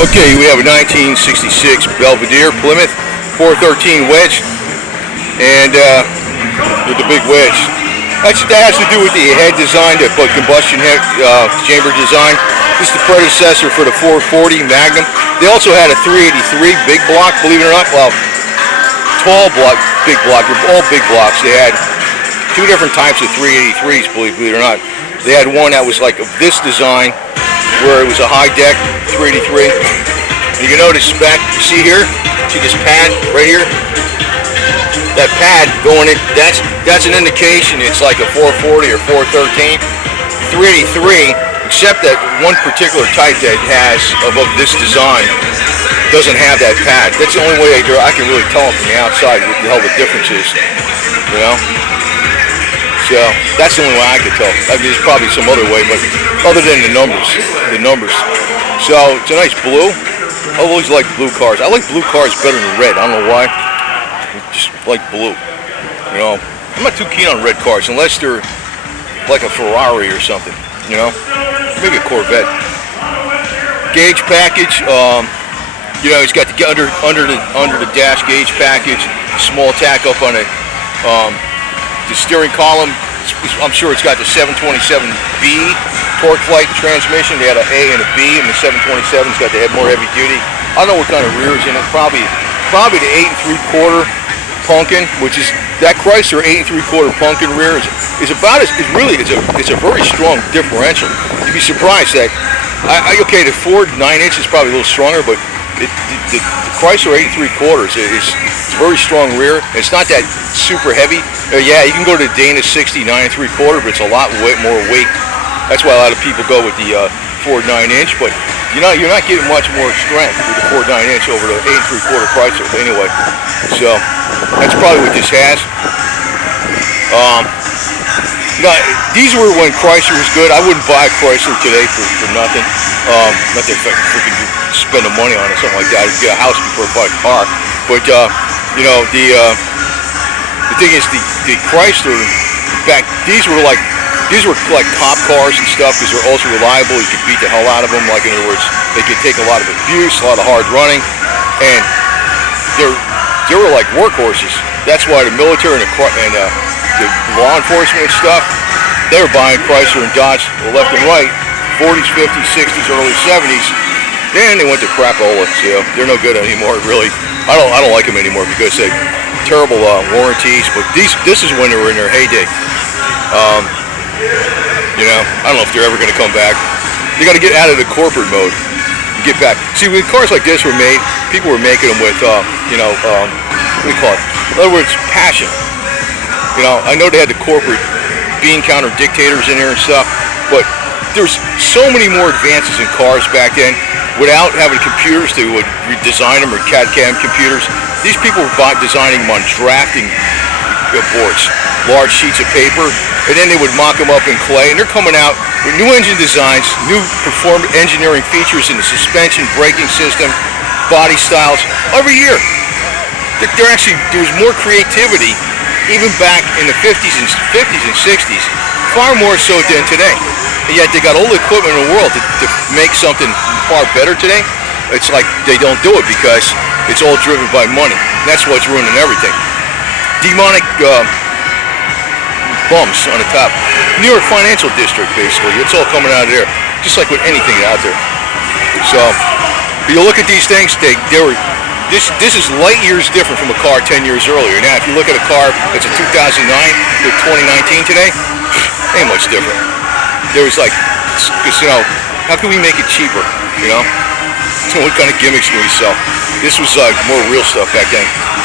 Okay, we have a 1966 Belvedere Plymouth 413 wedge, and with the big wedge. That has to do with the head design, the combustion head chamber design. This is the predecessor for the 440 Magnum. They also had a 383 big block, believe it or not. Well, tall block, big block. They're all big blocks. They had two different types of 383s, believe it or not. They had one that was like of this design, where it was a high deck 383. And you can notice back, you see here, see this pad right here? That pad going in, that's an indication it's like a 440 or 413. 383, except that one particular type that has above this design doesn't have that pad. That's the only way I can really tell from the outside what the hell the difference is, you know? So that's the only way I could tell. I mean, there's probably some other way, but other than the numbers. So it's a nice blue. I always like blue cars. I like blue cars better than red. I don't know why. I just like blue. You know, I'm not too keen on red cars unless they're like a Ferrari or something. You know, maybe a Corvette. Gauge package. You know, it's got the under the dash gauge package. Small tack up on it. The steering column, I'm sure it's got the 727B torque flight transmission. They had an A and a B, and the 727's got the more heavy duty. I don't know what kind of rear is in it. Probably the 8 3/4 pumpkin, which is that Chrysler 8 3/4 pumpkin rear is about as it's a very strong differential. You'd be surprised that okay, the Ford 9-inch is probably a little stronger, but the Chrysler 8 3/4 is very strong rear. It's not that super heavy. Yeah, you can go to the Dana 60 9 3/4, but it's a lot more weight. That's why a lot of people go with the Ford 9-inch. But you're not getting much more strength with the Ford 9-inch over the 8 3/4 Chrysler. Anyway, so that's probably what this has. Now, these were when Chrysler was good. I wouldn't buy a Chrysler today for nothing. Not that I freaking spend the money on it, something like that. I'd get a house before I buy a car. But you know, the thing is, the Chrysler back, these were like cop cars and stuff because they're ultra reliable. You could beat the hell out of them. Like, in other words, they could take a lot of abuse, a lot of hard running, and they were like workhorses. That's why the military and the law enforcement and stuff, they were buying Chrysler and Dodge left and right, 40s, 50s, 60s, early 70s. Then they went to crapola, so they're no good anymore, really. I don't like them anymore because they terrible warranties. But this is when they were in their heyday. You know, I don't know if they're ever going to come back. They got to get out of the corporate mode and get back. See, when cars like this were made, people were making them with, you know, what do you call it? In other words, passion. You know, I know they had the corporate bean counter dictators in there and stuff, but there's so many more advances in cars back then without having computers to redesign them or CAD/CAM computers. These people were designing them on drafting boards, large sheets of paper, and then they would mock them up in clay, and they're coming out with new engine designs, new engineering features in the suspension, braking system, body styles every year. There was more creativity even back in the 50s and 60s, far more so than today. And yet they got all the equipment in the world to make something far better today. It's like they don't do it because it's all driven by money. That's what's ruining everything. Demonic bumps on the top. New York financial district, basically. It's all coming out of there, just like with anything out there. So, but you look at these things, this is light years different from a car 10 years earlier. Now, if you look at a car that's a 2009 to 2019 today, ain't much different. There was like, because, you know, how can we make it cheaper, you know? So what kind of gimmicks can we sell? This was more real stuff back then.